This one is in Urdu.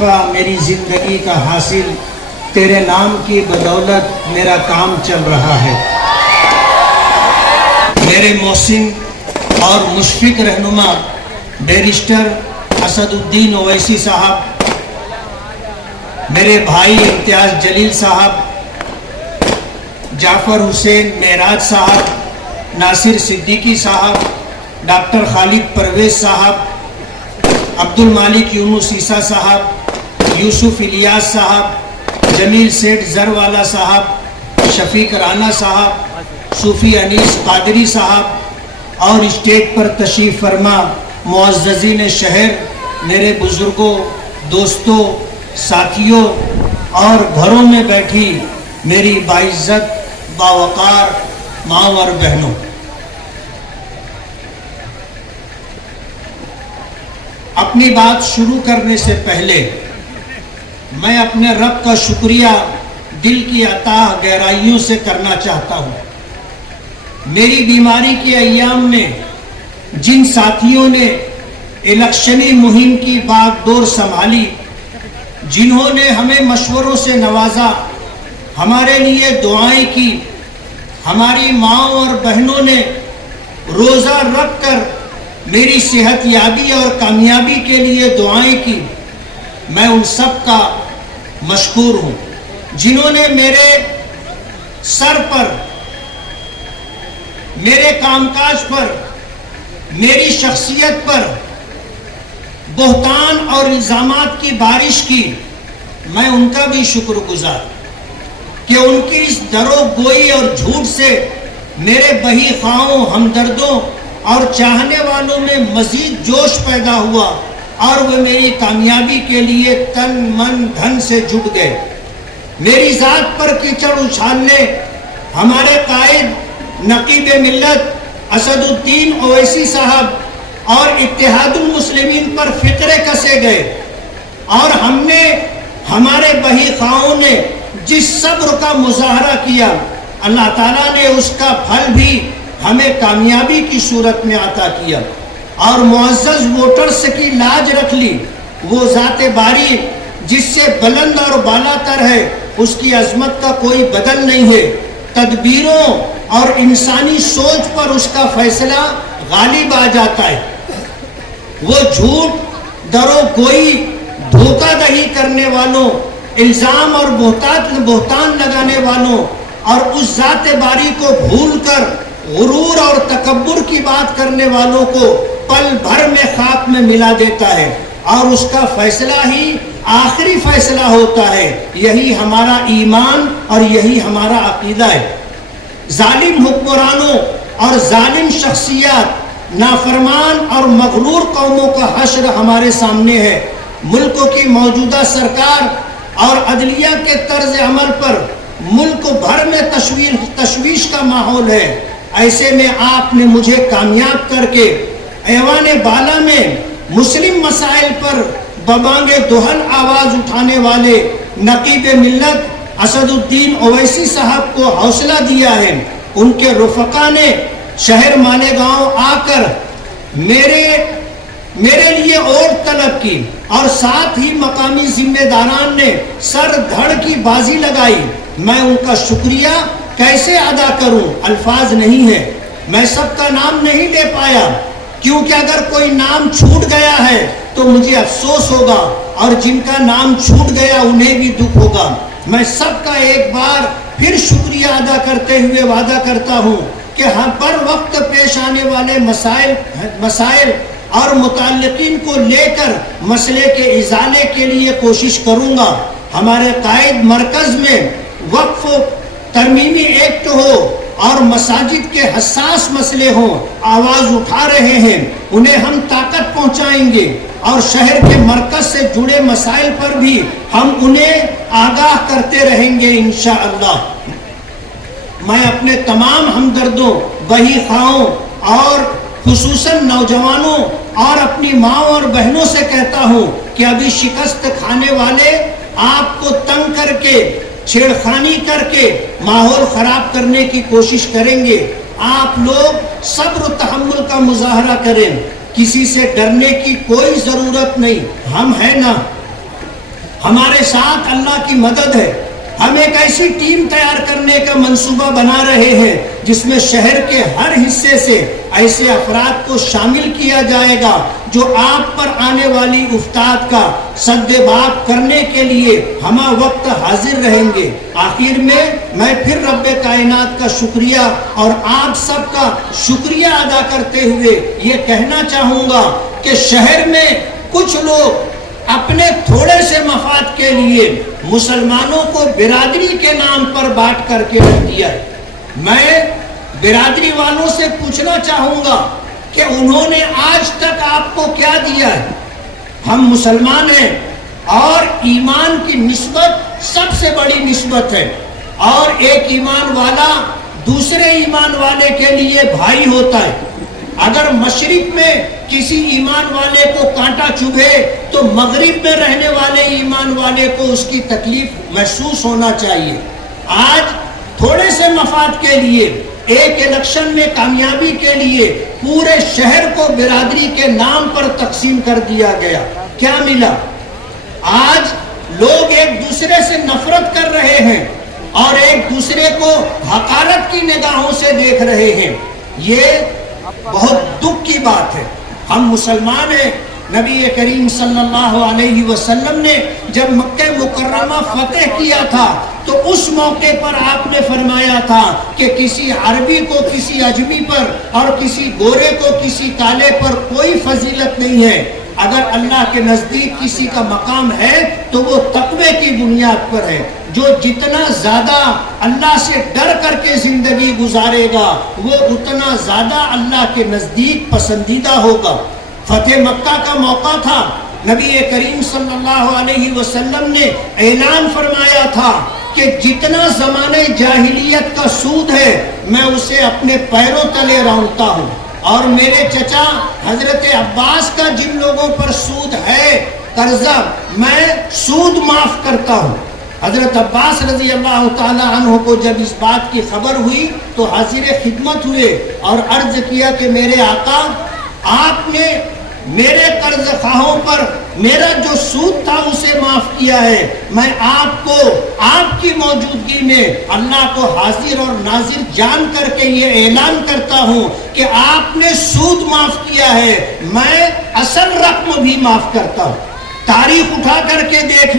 وظیفہ میری زندگی کا حاصل، تیرے نام کی بدولت میرا کام چل رہا ہے۔ میرے محسن اور مشفق رہنما بیرسٹر اسد الدین اویسی صاحب، میرے بھائی امتیاز جلیل صاحب، جعفر حسین معراج صاحب، ناصر صدیقی صاحب، ڈاکٹر خالد پرویز صاحب، عبد المالک یونس عیسیٰ صاحب، یوسف الیاس صاحب، جمیل سیٹھ زروالا صاحب، شفیق رانا صاحب، صوفی انیس قادری صاحب اور اسٹیج پر تشریف فرما معززین شہر، میرے بزرگوں، دوستوں، ساتھیوں اور گھروں میں بیٹھی میری باعزت باوقار ماں اور بہنوں، اپنی بات شروع کرنے سے پہلے میں اپنے رب کا شکریہ دل کی عطا گہرائیوں سے کرنا چاہتا ہوں۔ میری بیماری کے ایام میں جن ساتھیوں نے الیکشنی مہم کی باغ ڈور سنبھالی، جنہوں نے ہمیں مشوروں سے نوازا، ہمارے لیے دعائیں کی، ہماری ماں اور بہنوں نے روزہ رکھ کر میری صحت یابی اور کامیابی کے لیے دعائیں کی، میں ان سب کا مشکور ہوں۔ جنہوں نے میرے سر پر، میرے کام کاج پر، میری شخصیت پر بہتان اور الزامات کی بارش کی، میں ان کا بھی شکر گزار کہ ان کی اس درو گوئی اور جھوٹ سے میرے بہی خواہوں، ہمدردوں اور چاہنے والوں میں مزید جوش پیدا ہوا اور وہ میری کامیابی کے لیے تن من دھن سے جٹ گئے۔ میری ذات پر کیچڑ اچھالنے ہمارے قائد نقیب ملت اسد الدین اویسی صاحب اور اتحاد المسلمین پر فقرے کسے گئے، اور ہم نے، ہمارے بہی خواہوں نے جس صبر کا مظاہرہ کیا، اللہ تعالیٰ نے اس کا پھل بھی ہمیں کامیابی کی صورت میں عطا کیا، اور معزز ووٹرز کی لاج رکھ لی۔ وہ ذات باری جس سے بلند اور بالا تر ہے، اس کی عظمت کا کوئی بدل نہیں ہے۔ تدبیروں اور انسانی سوچ پر اس کا فیصلہ غالب آ جاتا ہے۔ وہ جھوٹ، درو گوئی، دھوکہ دہی کرنے والوں، الزام اور بہتان لگانے والوں اور اس ذات باری کو بھول کر غرور اور تکبر کی بات کرنے والوں کو پل بھر میں خاک میں ملا دیتا ہے، اور اس کا فیصلہ ہی آخری فیصلہ ہوتا ہے۔ یہی ہمارا ایمان اور یہی ہمارا عقیدہ ہے۔ ظالم حکمرانوں اور ظالم شخصیات، نافرمان اور مغرور قوموں کا حشر ہمارے سامنے ہے۔ ملک کی موجودہ سرکار اور عدلیہ کے طرز عمل پر ملک بھر میں تشویش کا ماحول ہے۔ ایسے میں آپ نے مجھے کامیاب کر کے ایوان بالا میں مسلم مسائل پر ببانگ دہن آواز اٹھانے والے نقیب ملت اسد الدین اویسی صاحب کو حوصلہ دیا ہے۔ ان کے رفقا نے شہر مالیگاؤں آ کر میرے لیے ووٹ طلب کی، اور ساتھ ہی مقامی ذمہ داران نے سر دھڑ کی بازی لگائی۔ میں ان کا شکریہ کیسے ادا کروں، الفاظ نہیں ہے۔ میں سب کا نام نہیں لے پایا، کیونکہ اگر کوئی نام چھوٹ گیا ہے تو مجھے افسوس ہوگا، اور جن کا نام چھوٹ گیا انہیں بھی دکھ ہوگا۔ میں سب کا ایک بار پھر شکریہ ادا کرتے ہوئے وعدہ کرتا ہوں کہ ہم پر وقت پیش آنے والے مسائل اور متعلقین کو لے کر مسئلے کے ازالے کے لیے کوشش کروں گا۔ ہمارے قائد مرکز میں وقف ترمیمی ایکٹ ہو اور مساجد کے حساس مسئلے ہوں، آواز اٹھا رہے ہیں، انہیں ہم طاقت پہنچائیں گے، اور شہر کے مرکز سے جڑے مسائل پر بھی ہم انہیں آگاہ کرتے رہیں گے انشاءاللہ۔ میں اپنے تمام ہمدردوں، بہی خواہوں اور خصوصاً نوجوانوں اور اپنی ماں اور بہنوں سے کہتا ہوں کہ ابھی شکست کھانے والے آپ کو تنگ کر کے، چھیڑخانی کر کے ماحول خراب کرنے کی کوشش کریں گے۔ آپ لوگ صبر و تحمل کا مظاہرہ کریں، کسی سے ڈرنے کی کوئی ضرورت نہیں، ہم ہیں نا۔ ہمارے ساتھ اللہ کی مدد ہے. ہم ایک ایسی ٹیم تیار کرنے کا منصوبہ بنا رہے ہیں جس میں شہر کے ہر حصے سے ایسے افراد کو شامل کیا جائے گا جو آپ پر آنے والی افتاد کا سدباب کرنے کے لیے ہمہ وقت حاضر رہیں گے. آخر میں پھر رب کائنات کا شکریہ اور آپ سب کا شکریہ ادا کرتے ہوئے یہ کہنا چاہوں گا کہ شہر میں کچھ لوگ اپنے تھوڑے سے مفاد کے لیے مسلمانوں کو برادری کے نام پر بانٹ کر کے رکھ دیا ہے. میں برادری والوں سے پوچھنا چاہوں گا کہ انہوں نے آج تک آپ کو کیا دیا ہے؟ ہم مسلمان ہیں اور ایمان کی نسبت سب سے بڑی نسبت ہے، اور ایک ایمان والا دوسرے ایمان والے کے لیے بھائی ہوتا ہے. اگر مشرق میں کسی ایمان والے کو کانٹا چبھے تو مغرب میں رہنے والے ایمان والے کو اس کی تکلیف محسوس ہونا چاہیے. آج تھوڑے سے مفاد کے لیے ایک الیکشن میں کامیابی کے لیے پورے شہر کو برادری کے نام پر تقسیم کر دیا گیا. کیا ملا؟ آج لوگ ایک دوسرے سے نفرت کر رہے ہیں اور ایک دوسرے کو حقارت کی نگاہوں سے دیکھ رہے ہیں. یہ بہت دکھ کی بات ہے. ہم مسلمان ہیں. نبی کریم صلی اللہ علیہ وسلم نے جب مکہ مکرمہ فتح کیا تھا تو اس موقع پر آپ نے فرمایا تھا کہ کسی عربی کو کسی عجمی پر اور کسی گورے کو کسی کالے پر کوئی فضیلت نہیں ہے. اگر اللہ کے نزدیک کسی کا مقام ہے تو وہ تقوی کی بنیاد پر ہے. جو جتنا زیادہ اللہ سے ڈر کر کے زندگی گزارے گا وہ اتنا زیادہ اللہ کے نزدیک پسندیدہ ہوگا. فتح مکہ کا موقع تھا. نبی کریم صلی اللہ علیہ وسلم نے اعلان فرمایا تھا کہ جتنا زمانے جاہلیت کا سود ہے میں اسے اپنے پیروں تلے رونتا ہوں، اور میرے چچا حضرت عباس کا جن لوگوں پر سود ہے قرضہ میں سود معاف کرتا ہوں. حضرت عباس رضی اللہ تعالی عنہ کو جب اس بات کی خبر ہوئی تو حاضر خدمت ہوئے اور عرض کیا کہ میرے آقا، آپ نے میرے قرض خواہوں پر میرا جو سود تھا اسے معاف کیا ہے. میں آپ کو آپ کی موجودگی میں اللہ کو حاضر اور ناظر جان کر کے یہ اعلان کرتا ہوں کہ آپ نے سود معاف کیا ہے، میں اصل رقم بھی معاف کرتا ہوں. تاریخ اٹھا کر کے دیکھ